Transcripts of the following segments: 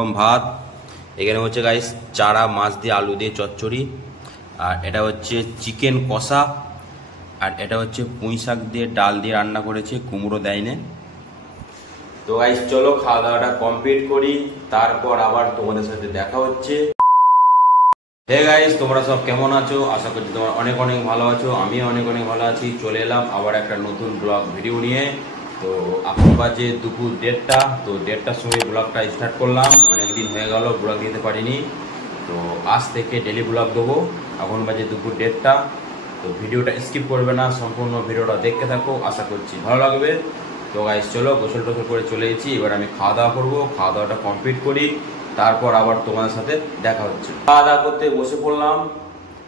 গরম ভাত, এখানে হচ্ছে গাইস চারা মাছ দিয়ে আলু দিয়ে চচ্চড়ি, আর এটা হচ্ছে চিকেন কষা, আর এটা হচ্ছে পুঁই শাক দিয়ে ডাল দিয়ে রান্না করেছে, কুমড়ো দেয়নি। তো গাইস চলো খাওয়া দাওয়াটা কমপ্লিট করি, তারপর আবার তোমাদের সাথে দেখা হচ্ছে। হে গাইস, তোমরা সব কেমন আছো? আশা করছি তোমরা অনেক অনেক ভালো আছো। আমিও অনেক অনেক ভালো আছি। চলে এলাম আবার একটা নতুন ব্লগ ভিডিও নিয়ে। তো এখন বাজে দুপুর 1:30। তো 1:30টার সময় ব্লগটা স্টার্ট করলাম। অনেকদিন হয়ে গেল ব্লগ দিতে পারিনি, তো আজ থেকে ডেলি ব্লগ দেবো। এখন বাজে দুপুর 1:30। তো ভিডিওটা স্কিপ করবে না, সম্পূর্ণ ভিডিওটা দেখতে থাকো, আশা করছি ভালো লাগবে। তো গাইস চলো গোসল টোসল করে চলে এসেছি, এবার আমি খাওয়া দাওয়া করবো। খাওয়া দাওয়াটা কমপ্লিট করি, তারপর আবার তোমাদের সাথে দেখা হচ্ছে। খাওয়া দাওয়া করতে বসে পড়লাম।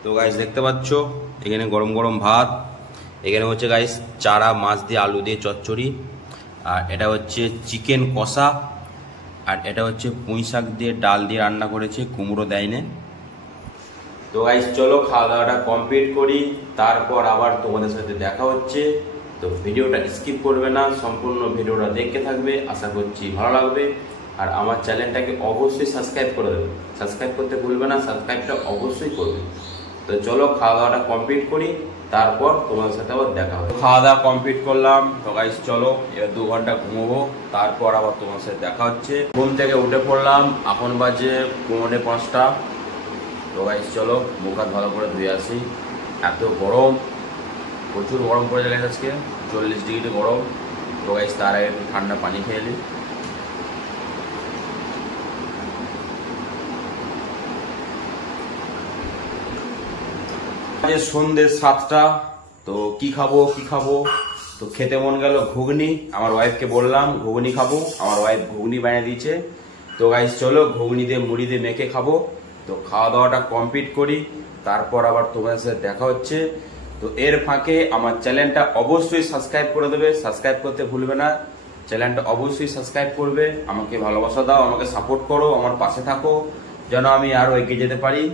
তো গাইস দেখতে পাচ্ছ এখানে গরম গরম ভাত, এখানে হচ্ছে গাইস চারা মাছ দিয়ে আলু দিয়ে চচ্চড়ি, আর এটা হচ্ছে চিকেন কষা, আর এটা হচ্ছে পুঁই শাক দিয়ে ডাল দিয়ে রান্না করেছে, কুমড়ো দেয়নি। তো গাইস চলো খাওয়া দাওয়াটা কমপ্লিট করি, তারপর আবার তোমাদের সাথে দেখা হচ্ছে। তো ভিডিওটা স্কিপ করবে না, সম্পূর্ণ ভিডিওটা দেখতে থাকবে, আশা করছি ভালো লাগবে। আর আমার চ্যানেলটাকে অবশ্যই সাবস্ক্রাইব করে দেবে, সাবস্ক্রাইব করতে ভুলবে না, সাবস্ক্রাইবটা অবশ্যই করবে। তো চলো খাওয়া দাওয়াটা কমপ্লিট করি, তারপর তোমাদের সাথে আবার দেখা হবে। খাওয়া দাওয়া কমপ্লিট করলাম। তো গাইস চলো এবার 2 ঘন্টা ঘুমোবো, তারপর আবার তোমার সাথে দেখা হচ্ছে। ঘুম থেকে উঠে পড়লাম, এখন বাজে 4:45। তো গাইস চলো মুখ হাত ভালো করে ধুয়ে আসি। এত গরম, প্রচুর গরম পড়ে যায় আজকে, 40 ডিগ্রি গরম। তো গাইস তার আগে একটু ঠান্ডা পানি খেয়ে নিই। সন্ধ্যে 7টা। তো কি খাবো তো খেতে মন গেল ঘুগনি। আমার ওয়াইফকে বললাম ঘুগনি খাবো, আমার ওয়াইফ ঘুগনি বানিয়ে দিয়েছে। তো গাইস চলো ঘুগনি দিয়ে মুড়ি দিয়ে মেখে খাবো। তো খাওয়া দাওয়াটা কমপ্লিট করি, তারপর আবার তোমাদের সাথে দেখা হচ্ছে। তো এর ফাঁকে আমার চ্যানেলটা অবশ্যই সাবস্ক্রাইব করে দেবে, সাবস্ক্রাইব করতে ভুলবে না। চ্যানেলটা অবশ্যই সাবস্ক্রাইব করবে, আমাকে ভালোবাসা দাও, আমাকে সাপোর্ট করো, আমার পাশে থাকো, যেন আমি আরো এগিয়ে যেতে পারি,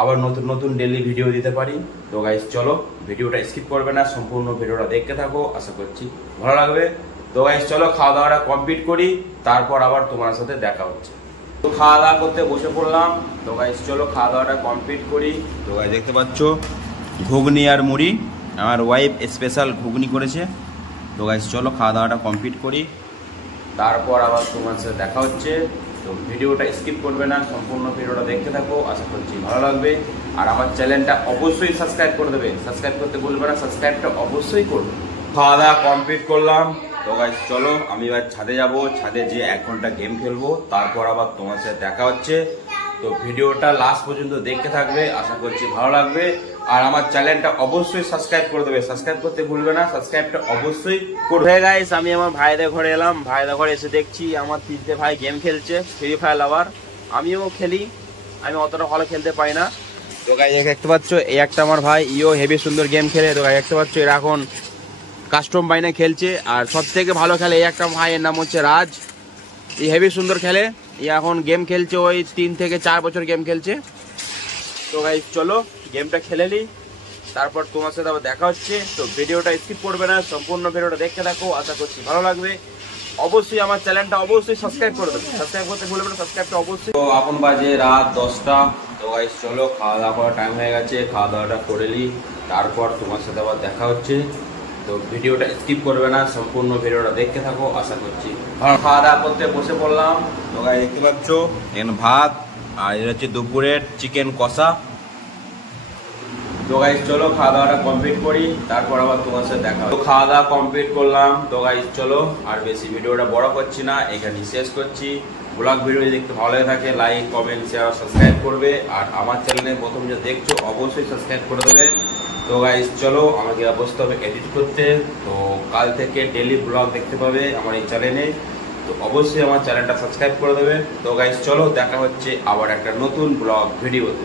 আবার নতুন নতুন ডেইলি ভিডিও দিতে পারি। তো গাইস চলো ভিডিওটা স্কিপ করবে না, সম্পূর্ণ ভিডিওটা দেখতে থাকো, আশা করছি ভালো লাগবে। তো গাইস চলো খাওয়া দাওয়াটা কমপ্লিট করি, তারপর আবার তোমার সাথে দেখা হচ্ছে। তো খাওয়া দাওয়া করতে বসে পড়লাম। তো গাইস চলো খাওয়া দাওয়াটা কমপ্লিট করি। তো গাইস দেখতে পাচ্ছ ঘুগনি আর মুড়ি, আমার ওয়াইফ স্পেশাল ঘুগনি করেছে। তো গাইস চলো খাওয়া দাওয়াটা কমপ্লিট করি, তারপর আবার তোমার সাথে দেখা হচ্ছে। তো ভিডিওটা স্কিপ করবে না, সম্পূর্ণ ভিডিওটা দেখতে থাকো, আশা করছি ভালো লাগবে। আর আমার চ্যানেলটা অবশ্যই সাবস্ক্রাইব করে দেবে, সাবস্ক্রাইব করতে ভুলবে না, সাবস্ক্রাইবটা অবশ্যই করবে। খাওয়া দাওয়া কমপ্লিট করলাম। তো গাইস চলো আমি এবার ছাদে যাব, ছাদে যে 1 ঘন্টা গেম খেলবো, তারপর আবার তোমার সাথে দেখা হচ্ছে। তো ভিডিওটা লাস্ট পর্যন্ত দেখতে থাকবে, আশা করছি ভালো লাগবে। আর আমার চ্যানেলটা অবশ্যই সাবস্ক্রাইব করে দেবে, সাবস্ক্রাইব করতে ভুলবে না, সাবস্ক্রাইবটা অবশ্যই করবে। গাইস আমি আমার ভাইদের ঘরে এলাম, ভাইদের ঘরে এসে দেখছি আমার 3টে ভাই গেম খেলছে, ফ্রি ফায়ার লাভার। আমিও খেলি, আমি অতটা ভালো খেলতে পাই না। তো গাইস দেখতে পাচ্ছ এই একটা আমার ভাই, ইও হেভি সুন্দর গেম খেলে। তো গাইস দেখতে পাচ্ছ এরা এখন কাস্টম বাইনে খেলছে, আর সব থেকে ভালো খেলে এই একটা ভাই, এর নাম হচ্ছে রাজ। এই হেভি সুন্দর খেলে, এখন গেম খেলছে, ওই 3 থেকে 4 বছর গেম খেলছে। তো গাইস চলো গেমটা খেলে নিই, তারপর তোমার সাথে আবার দেখা হচ্ছে। তো ভিডিওটা স্কিপ করবে না, সম্পূর্ণ ভিডিওটা দেখতে থাকো, আশা করছি ভালো লাগবে। অবশ্যই আমার চ্যানেলটা অবশ্যই সাবস্ক্রাইব করে দেবে, সাবস্ক্রাইব করতে ভুলবে না, সাবস্ক্রাইবটা অবশ্যই। তো এখন বাজে রাত 10টা। তো গাইস চলো খাওয়া দাওয়া করার টাইম হয়ে গেছে, খাওয়া দাওয়াটা করে নিই, তারপর তোমার সাথে আবার দেখা হচ্ছে। তো ভিডিওটা স্কিপ করবে না, সম্পূর্ণ ভিডিওটা দেখতে থাকো, আশা করছি ভালো। খাওয়া দাওয়া করতে বসে পড়লাম। তো গাইস দেখতে পাচ্ছ এখানে ভাত, আর এটা হচ্ছে দুপুরের চিকেন কষা। তো গাইস চলো খাওয়া দাওয়াটা কমপ্লিট করি, তারপর আবার তোমার সাথে দেখা হবে। তো খাওয়া দাওয়া কমপ্লিট করলাম। তো গাইস চলো আর বেশি ভিডিওটা বড় করছি না, এখানেই শেষ করছি। ব্লগ ভিডিও যদি দেখতে ভালো লাগে থাকে, লাইক কমেন্ট শেয়ার সাবস্ক্রাইব করবে। আর আমার চ্যানেলে প্রথম যে দেখছো অবশ্যই সাবস্ক্রাইব করে দেবে। তো গাইস চলো আমাকে বসতে হবে এডিট করতে। তো কাল থেকে ডেলি ব্লগ দেখতে পাবে আমার এই চ্যানেলে, তো অবশ্যই আমার চ্যানেলটা সাবস্ক্রাইব করে দেবে। তো গাইস চলো দেখা হচ্ছে আবার একটা নতুন ব্লগ ভিডিওতে।